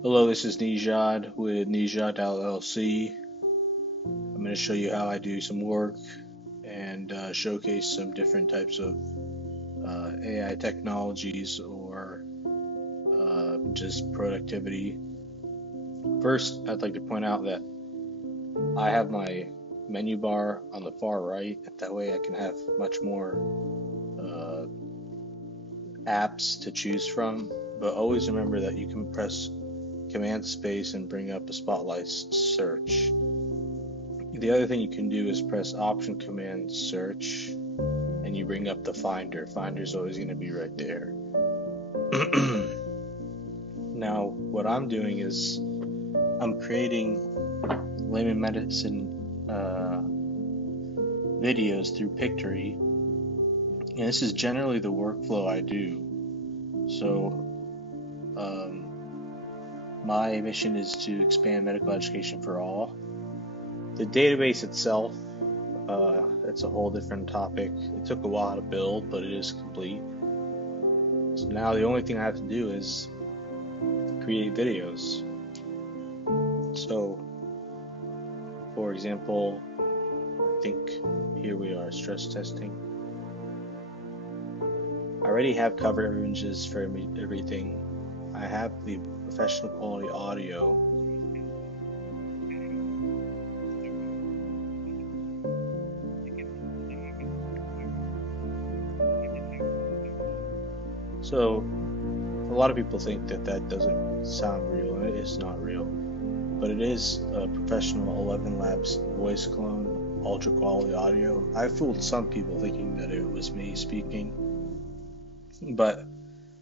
Hello, this is NEEJAD with NEEJAD LLC. I'm going to show you how I do some work and showcase some different types of AI technologies or just productivity. First, I'd like to point out that I have my menu bar on the far right. That way I can have much more uh, apps to choose from. But always remember that you can press Command Space and bring up a spotlight search. The other thing you can do is press Option Command Search and you bring up the Finder. Finder's always going to be right there. Now, what I'm doing is I'm creating Layman Medicine videos through Pictory, and this is generally the workflow I do. So, my mission is to expand medical education for all. The database itself, it's a whole different topic. It took a while to build, but it is complete. So now the only thing I have to do is create videos. So, for example, I think here we are, stress testing. I already have cover images for everything. I have the professional quality audio. So a lot of people think that that doesn't sound real, and it is not real. But it is a professional 11 Labs voice clone, ultra quality audio. I fooled some people thinking that it was me speaking, but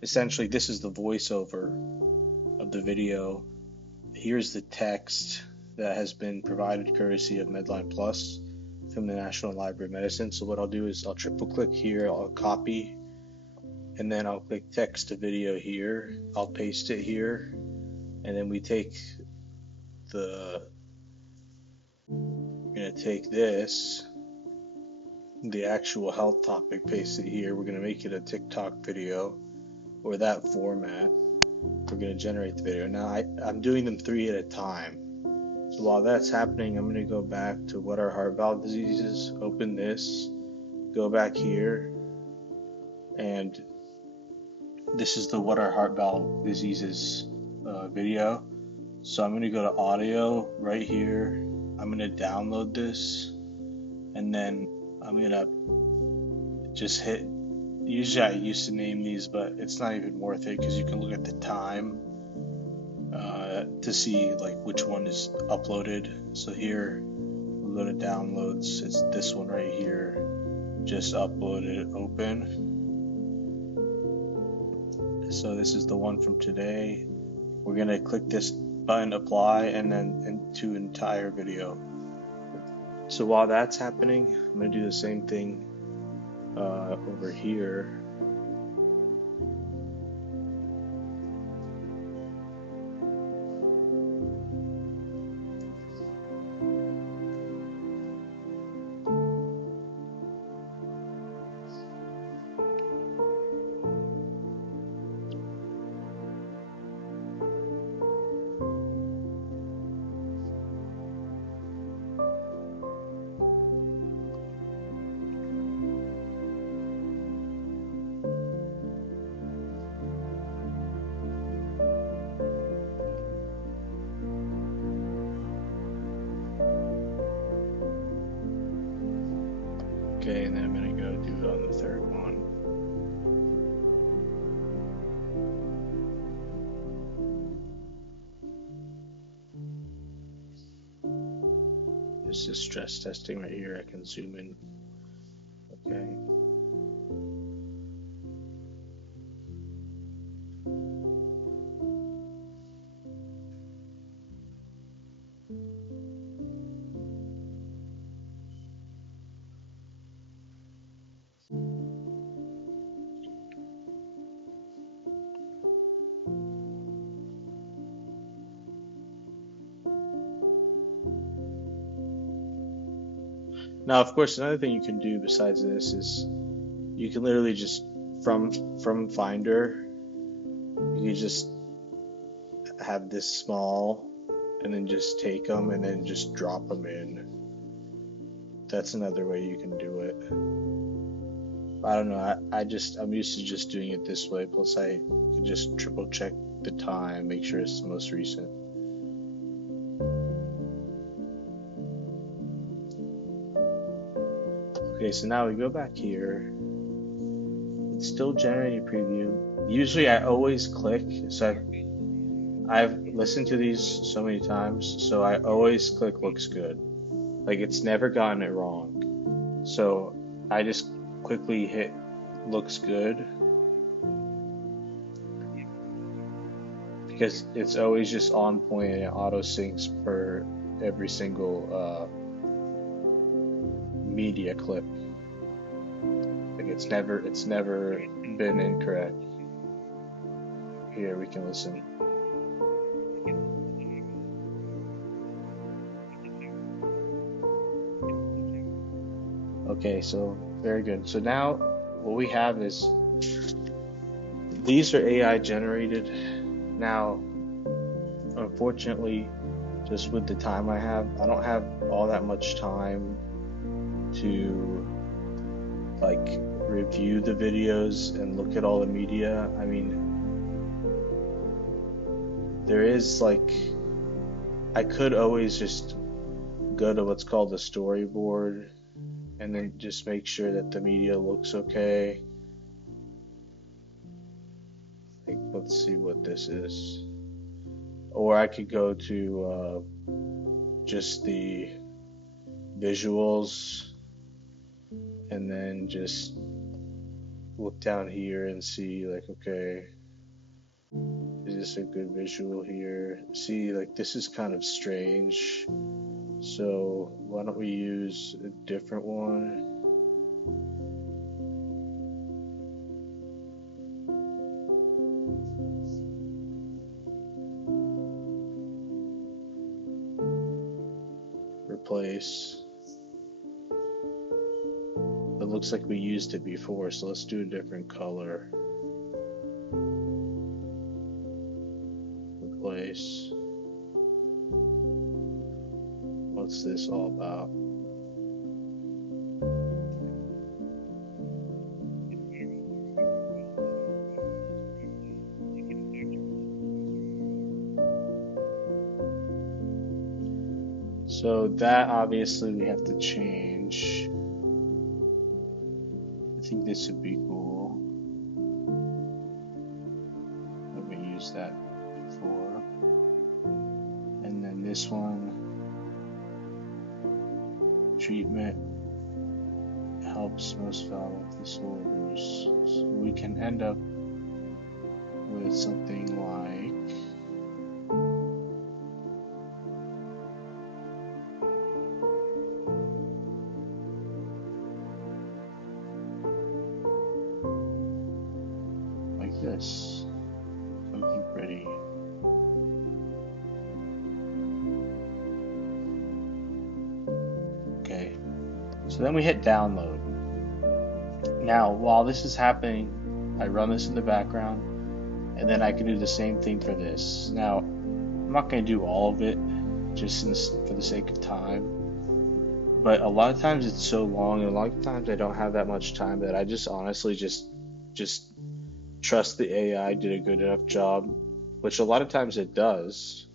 essentially this is the voiceover of the video. Here's the text that has been provided courtesy of Medline Plus from the National Library of Medicine. So what I'll do is I'll triple click here, I'll copy, and then I'll click text to video here. I'll paste it here, and then we take we're going to take this, the actual health topic, paste it here. We're going to make it a TikTok video or that format. We're going to generate the video. Now I'm doing them 3 at a time. So while that's happening, I'm going to go back to what are heart valve diseases, open this, go back here, and this is the what are heart valve diseases video. So I'm going to go to audio right here. I'm going to download this, and then I'm going to just hit, usually I used to name these, but it's not even worth it because you can look at the time to see like which one is uploaded. So here we'll go to downloads. It's this one right here. Just upload it, open. So this is the one from today. We're going to click this button, apply, and then into entire video. So while that's happening, I'm going to do the same thing over here. Okay, and then I'm going to go do it on the third one. This is stress testing right here. I can zoom in. Okay. Now, of course, another thing you can do besides this is you can literally just from Finder, you can just have this small and then just take them and then just drop them in. That's another way you can do it. I don't know. I'm used to just doing it this way. Plus, I can just triple check the time, make sure it's the most recent. Okay, so now we go back here. It's still generating a preview. Usually, I always click. So I've listened to these so many times, so I always click looks good. Like, it's never gotten it wrong. So I just quickly hit looks good because it's always just on point and it auto syncs for every single media clip. Like, it's never been incorrect. Here we can listen. Okay, so very good. So now what we have is these are AI generated. Now, unfortunately, just with the time I have, I don't have all that much time to like review the videos and look at all the media. I mean, there is like, I could always just go to what's called the storyboard and then just make sure that the media looks okay. Like, let's see what this is. Or I could go to just the visuals and then just look down here and see like, okay, is this a good visual here? See, like, this is kind of strange. So why don't we use a different one? Replace. It looks like we used it before, so let's do a different color. Replace. What's this all about? So that obviously we have to change. I think this would be cool. We used that before. And then this one, treatment helps most violent disorders. So we can end up with something like this. Something pretty. Okay. So then we hit download. Now, while this is happening, I run this in the background, and then I can do the same thing for this. Now, I'm not going to do all of it, just for the sake of time. But a lot of times it's so long, and a lot of times I don't have that much time that I just honestly just trust the AI did a good enough job, which a lot of times it does.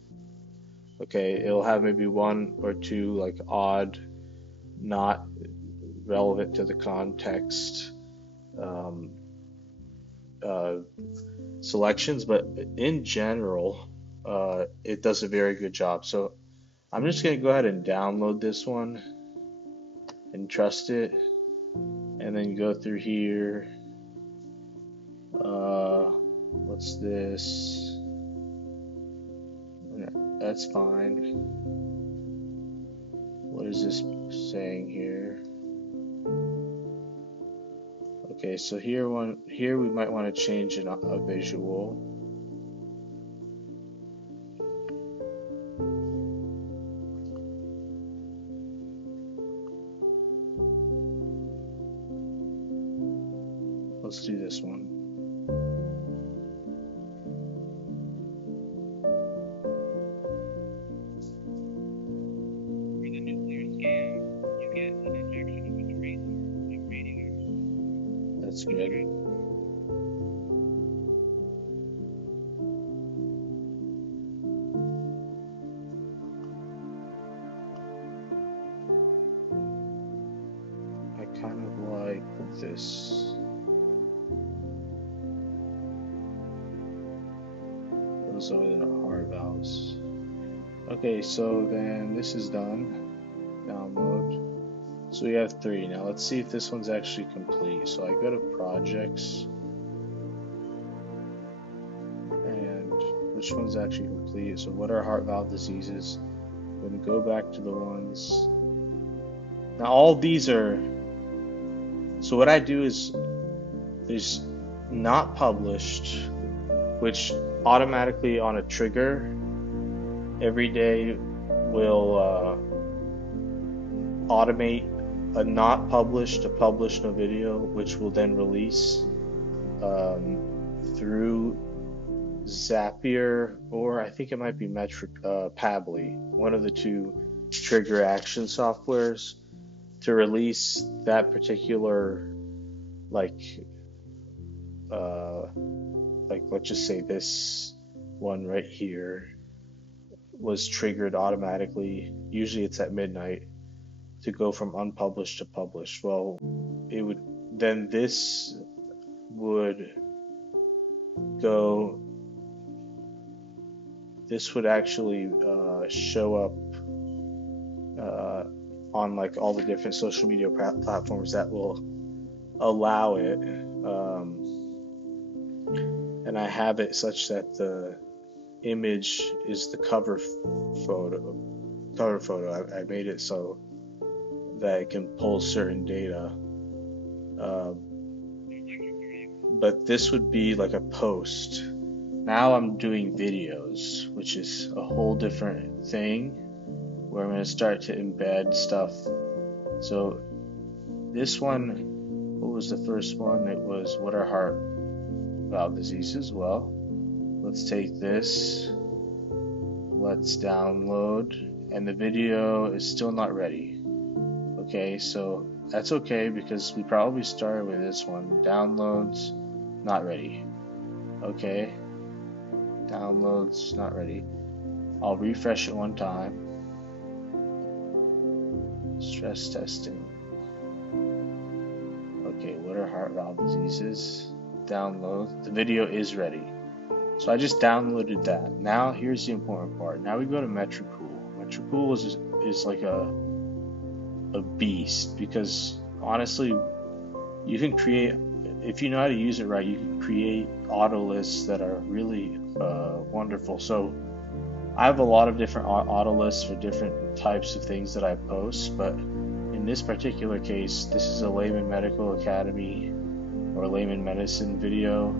Okay, it'll have maybe one or two like odd, not relevant to the context selections, but in general, it does a very good job. So I'm just going to go ahead and download this one and trust it, and then go through here. What's this? That's fine. What is this saying here? Okay, so here we might want to change a visual. Let's do this one. That's good. I kind of like this. Those are the heart valves. Okay, so then this is done. Download. So we have 3. Now let's see if this one's actually complete. So I go to projects, and which one's actually complete? So what are heart valve diseases? I'm going to go back to the ones. Now all these are, so what I do is there's not published, which automatically on a trigger every day will automate a not published to published no video, which will then release through Zapier, or I think it might be Pabbly, one of the 2 trigger action softwares, to release that particular like let's just say this one right here was triggered automatically. Usually it's at midnight to go from unpublished to published. Well, it would then this would go. This would actually show up on like all the different social media platforms that will allow it, and I have it such that the image is the cover photo. I made it so that it can pull certain data, but this would be like a post. Now I'm doing videos, which is a whole different thing, where I'm going to start to embed stuff. So this one, what was the first one? It was what are heart valve diseases? Well, let's take this, let's download, and the video is still not ready. Okay, so that's okay because we probably started with this one. Downloads, not ready. Okay, downloads, not ready. I'll refresh it one time. Stress testing. Okay, what are heart valve diseases? Download. The video is ready. So I just downloaded that. Now here's the important part. Now we go to Metricool. Metricool is like a beast, because honestly, you can create, if you know how to use it right, you can create auto lists that are really wonderful. So I have a lot of different auto lists for different types of things that I post, but in this particular case, this is a Layman Medical Academy or Layman Medicine video,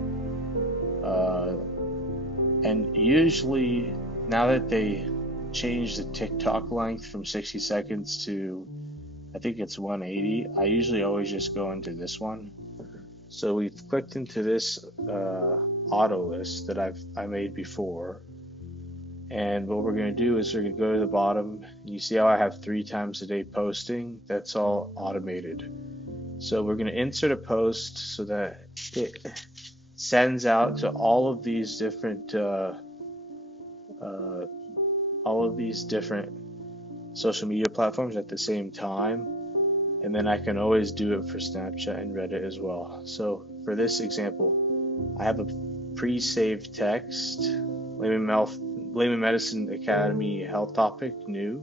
and usually now that they changed the TikTok length from 60 seconds to, I think it's 180, I usually always just go into this one. So we've clicked into this auto list that I made before, and what we're going to do is we're going to go to the bottom. You see how I have 3 times a day posting? That's all automated. So we're going to insert a post so that it sends out to all of these different social media platforms at the same time, and then I can always do it for Snapchat and Reddit as well. So for this example, I have a pre-saved text, Layman Medicine Academy health topic, new.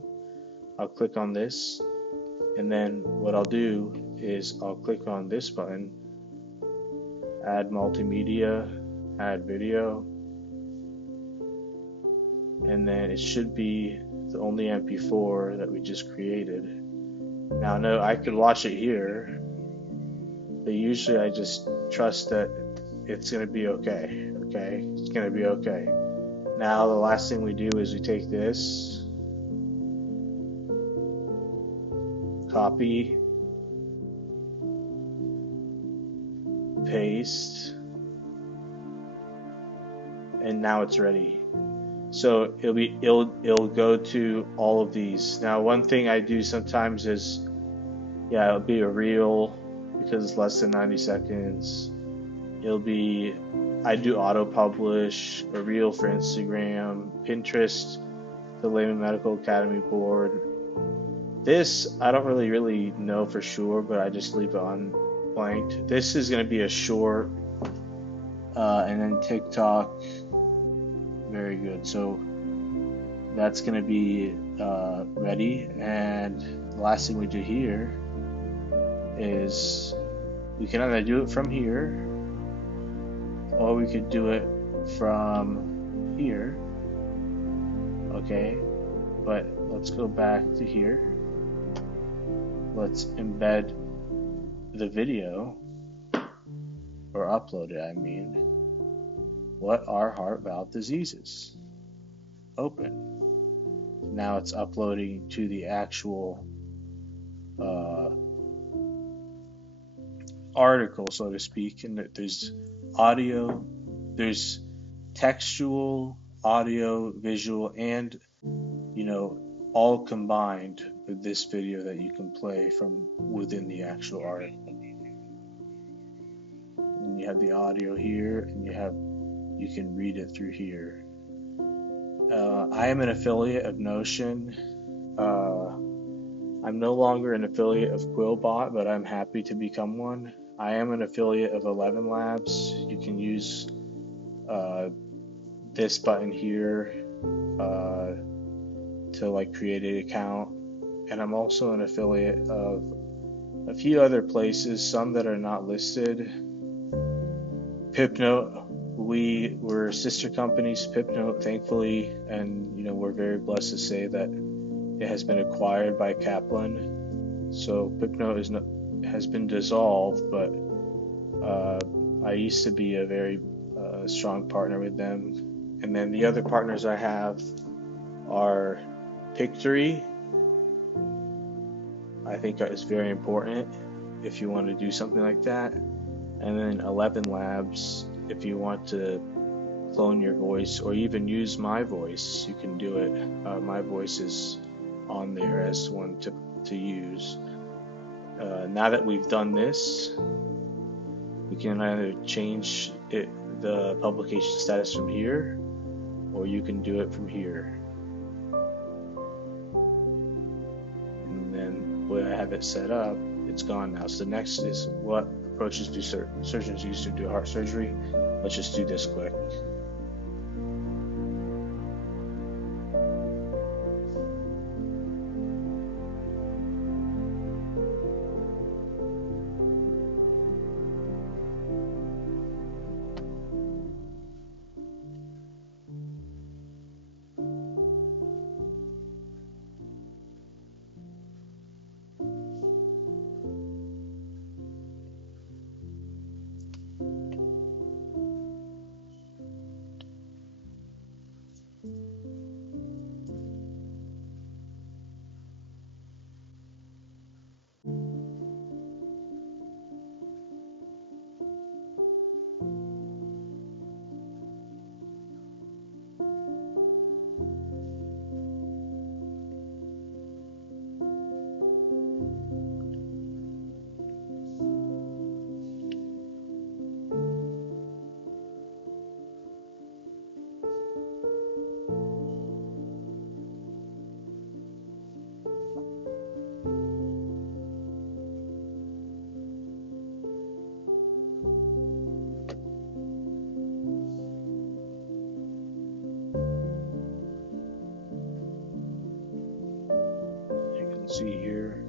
I'll click on this, and then what I'll do is I'll click on this button, add multimedia, add video, and then it should be the only MP4 that we just created. Now, no, I could watch it here, but usually I just trust that it's going to be okay. Okay, it's going to be okay. Now, the last thing we do is we take this, copy, paste, and now it's ready. So it'll go to all of these. Now, one thing I do sometimes is, it'll be a reel, because it's less than 90 seconds. It'll be, I do auto publish, a reel for Instagram, Pinterest, the Layman Medical Academy board. This, I don't really know for sure, but I just leave it on blanked. This is going to be a short, and then TikTok. Very good. So that's going to be ready. And the last thing we do here is we can either do it from here, or we could do it from here. Okay, but let's go back to here. Let's embed the video, or upload it, I mean. What are heart valve diseases? Open. Now it's uploading to the actual article, so to speak, and there's audio, there's textual, audio, visual, and all combined with this video that you can play from within the actual article. And you have the audio here, and you can read it through here. I am an affiliate of Notion. I'm no longer an affiliate of Quillbot, but I'm happy to become one. I am an affiliate of 11 Labs. You can use this button here to create an account. And I'm also an affiliate of a few other places, some that are not listed. Pipnote, we're sister companies, Pipnote, thankfully, and we're very blessed to say that it has been acquired by Kaplan. So Pipnote has been dissolved, but I used to be a very strong partner with them. And then the other partners I have are Pictory. I think is very important if you want to do something like that. And then 11 Labs, if you want to clone your voice or even use my voice, you can do it. My voice is on there as one to use. Now that we've done this, we can either change the publication status from here, or you can do it from here. And then the way I have it set up, it's gone now. So the next is, what approaches do surgeons use to do heart surgery? Let's just do this quick. See here,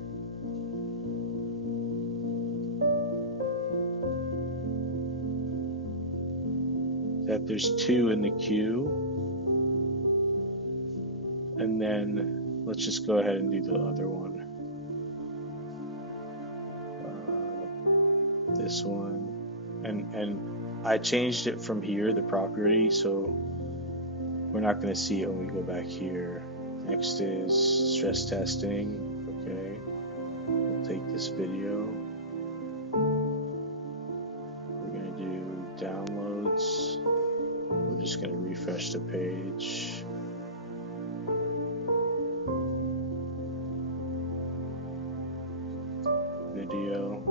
that there's 2 in the queue, and then let's just go ahead and do the other one. This one, and I changed it from here, the property, so we're not going to see it when we go back here. Next is stress testing. Okay, we'll take this video. We're going to do downloads. We're just going to refresh the page. Video.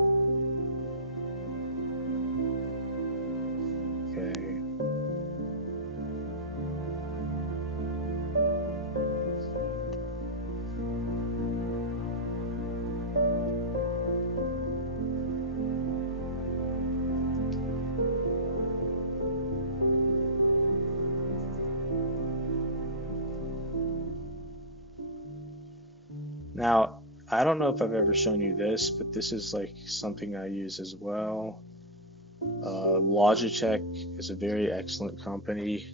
Now, I don't know if I've ever shown you this, but this is like something I use as well. Logitech is a very excellent company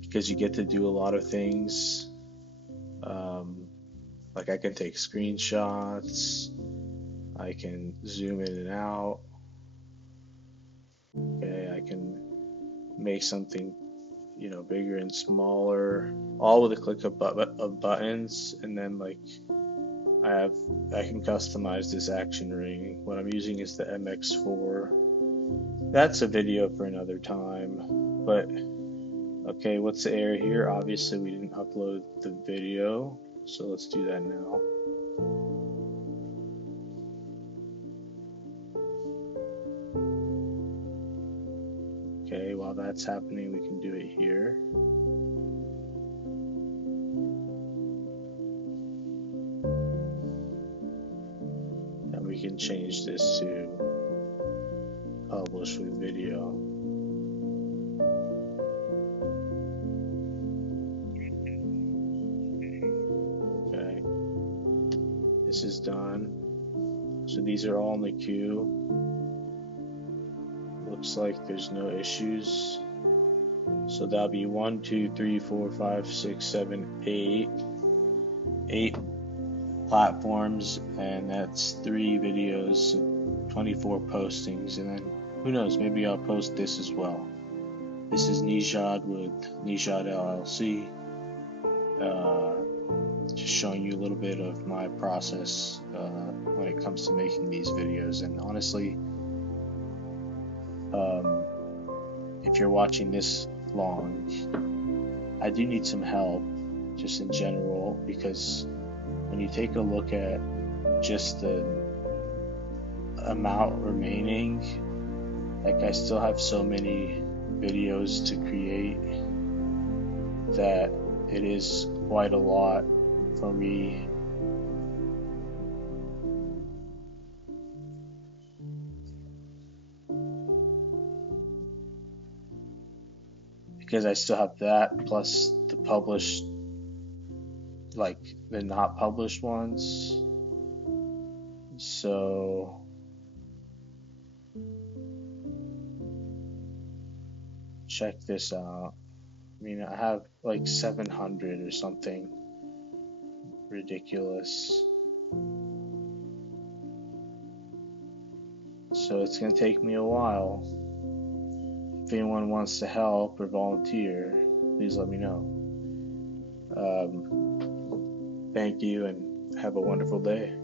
because you get to do a lot of things. Um, like I can take screenshots, I can zoom in and out. Okay, I can make something, bigger and smaller, all with a click of buttons. And then like I can customize this action ring. What I'm using is the MX4. That's a video for another time. But okay, what's the error here? Obviously we didn't upload the video, so let's do that now. Okay, while that's happening, we can do it here. And we can change this to publish with video. Okay, this is done. So these are all in the queue. Looks like there's no issues. So that'll be 1, 2, 3, 4, 5, 6, 7, 8. 8 platforms, and that's 3 videos, 24 postings, and then who knows, maybe I'll post this as well. This is NEEJAD with NEEJAD LLC. Just showing you a little bit of my process when it comes to making these videos. And honestly, if you're watching this long, I do need some help just in general, because when you take a look at just the amount remaining, like I still have so many videos to create that it is quite a lot for me. Because I still have that plus the published, like the not published ones. So check this out. I mean, I have like 700 or something ridiculous. So it's going to take me a while. If anyone wants to help or volunteer, please let me know. Thank you and have a wonderful day.